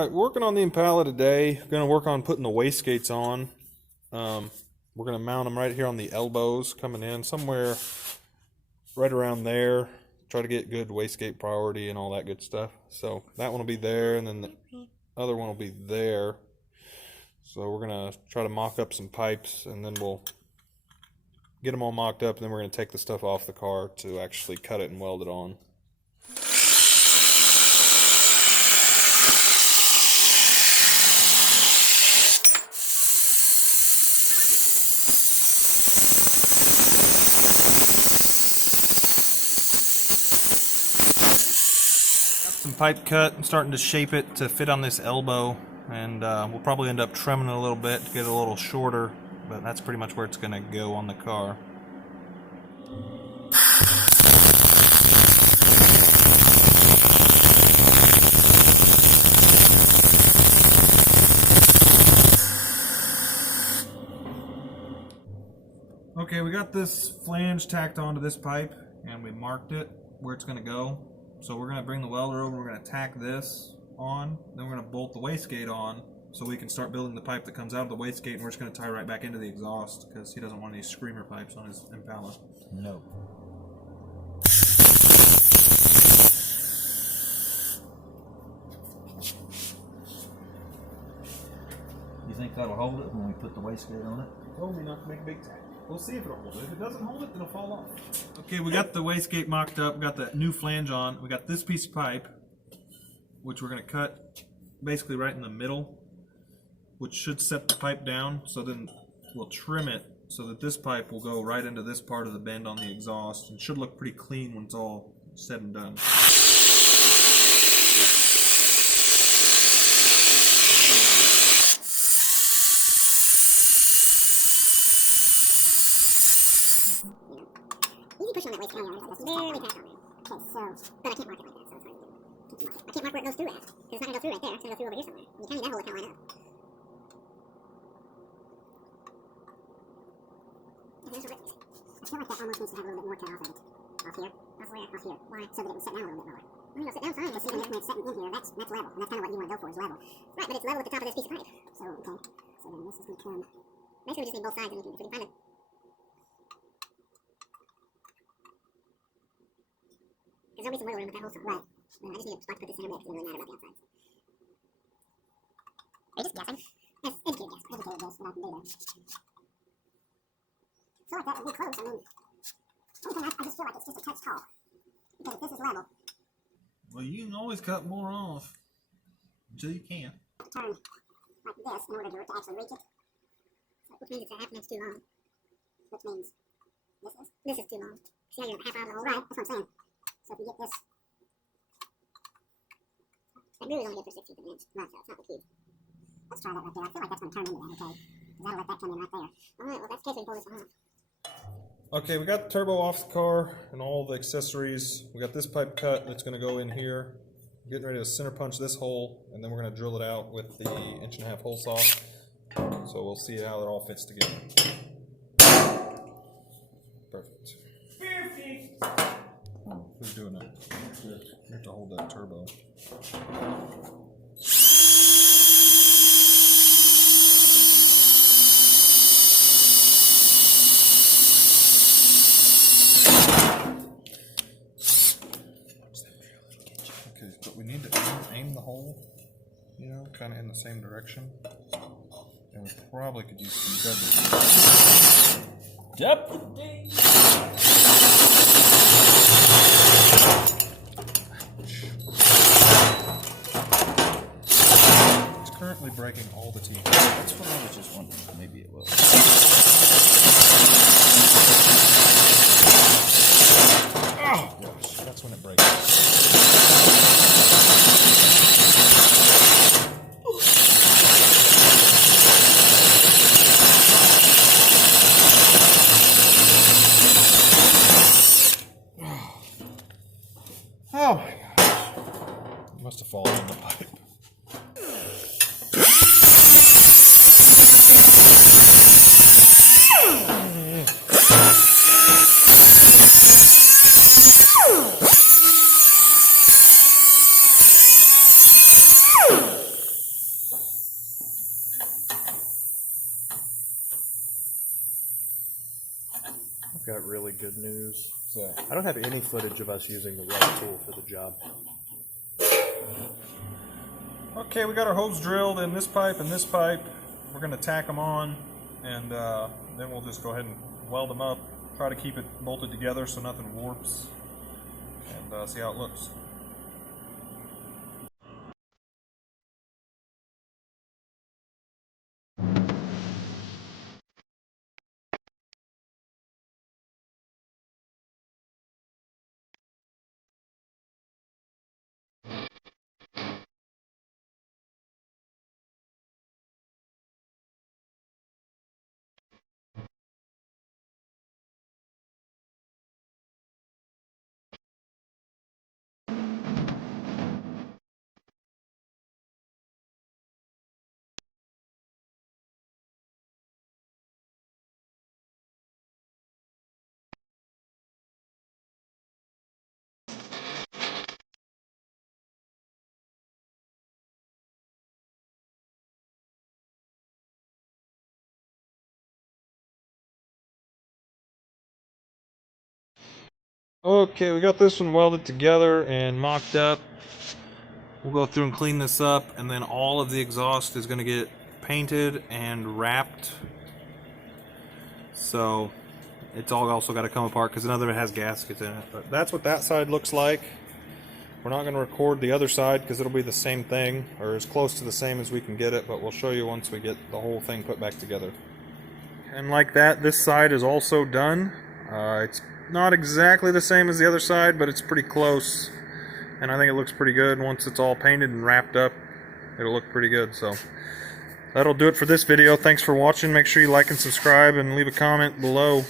Alright, working on the Impala today. We're going to work on putting the wastegates on. We're going to mount them right here on the elbows coming in, somewhere right around there. Try to get good wastegate priority and all that good stuff. So that one will be there, and then the other one will be there. So we're going to try to mock up some pipes, and then we'll get them all mocked up, and then we're going to take the stuff off the car to actually cut it and weld it on. Some pipe cut. I'm starting to shape it to fit on this elbow, and we'll probably end up trimming it a little bit to get it a little shorter, but that's pretty much where it's going to go on the car. Okay, we got this flange tacked onto this pipe, and we marked it where it's going to go. So we're going to bring the welder over, we're going to tack this on, then we're going to bolt the wastegate on so we can start building the pipe that comes out of the wastegate, and we're just going to tie right back into the exhaust because he doesn't want any screamer pipes on his Impala. No. You think that'll hold it when we put the wastegate on it? He told me not to make a big tack. We'll see if it'll hold it. If it doesn't hold it, then it'll fall off. Okay, we got the wastegate mocked up. We got the new flange on. We got this piece of pipe, which we're going to cut basically right in the middle, which should set the pipe down. So then we'll trim it so that this pipe will go right into this part of the bend on the exhaust, and should look pretty clean when it's all said and done. You can push on that waste earlier, it's barely tacked on there. Okay, so, but I can't mark it like that, so it's hard to do. I can't mark where it goes through at, because it's not going to go through right there, it's going to go through over here somewhere. You kind of need that hole to kind of line up. I feel like that almost needs to have a little bit more cut off of it. Off here? Off where? Off here. Why? So that it would sit down a little bit lower. I mean, it'll sit down fine, but see, when it's setting in here, that's level, and that's kind of what you want to go for, is level. Right, but it's level at the top of this piece of pipe. So, okay. So then this is going to come. Basically, we just need both sides, and if we can find it. There'll be some wiggle room with that whole side. Right. I just need a spot to put this center bit, because it doesn't really matter about the outside. Are you just guessing? Yes, educated guess. Educated guess, what I can do there. I feel like that would be close. I mean, I just feel like it's just a touch tall. Because if this is level. Well, you can always cut more off until you can. Turn like this in order to actually reach it. So, which means it's a half an inch too long. Which means this is too long. See how you're half out of the hole? Right, that's what I'm saying. So if you get this, that really is only good for 6/8 of an inch. Right, so it's not the cube. Let's try that right there. I feel like that's going to turn into that, okay? Because that'll let that come in right there. Alright, well that's the case we can pull this one off. Okay, we got the turbo off the car and all the accessories. We got this pipe cut that's going to go in here. Getting ready to center punch this hole, and then we're going to drill it out with the 1.5" hole saw. So we'll see how it all fits together. Perfect. Who's doing it? You have to hold that turbo. Okay, but we need to aim the hole, you know, kind of in the same direction. And we probably could use some Deputy! It's currently breaking all the teeth. That's what I was just wondering. Maybe it was. Oh gosh, that's when it breaks. Oh my gosh. It must have fallen in the pipe. got really good news. So, I don't have any footage of us using the right tool for the job. okay, we got our hose drilled in this pipe and this pipe. We're going to tack them on, and then we'll just go ahead and weld them up. Try to keep it bolted together so nothing warps, and see how it looks. Okay, we got this one welded together and mocked up. We'll go through and clean this up, and then all of the exhaust is going to get painted and wrapped. So it's all also got to come apart because another has gaskets in it. But that's what that side looks like. We're not going to record the other side because it'll be the same thing, or as close to the same as we can get it, but we'll show you once we get the whole thing put back together. And like that, this side is also done. It's not exactly the same as the other side, but it's pretty close. And I think it looks pretty good. Once it's all painted and wrapped up, it'll look pretty good. So that'll do it for this video. Thanks for watching. Make sure you like and subscribe and leave a comment below.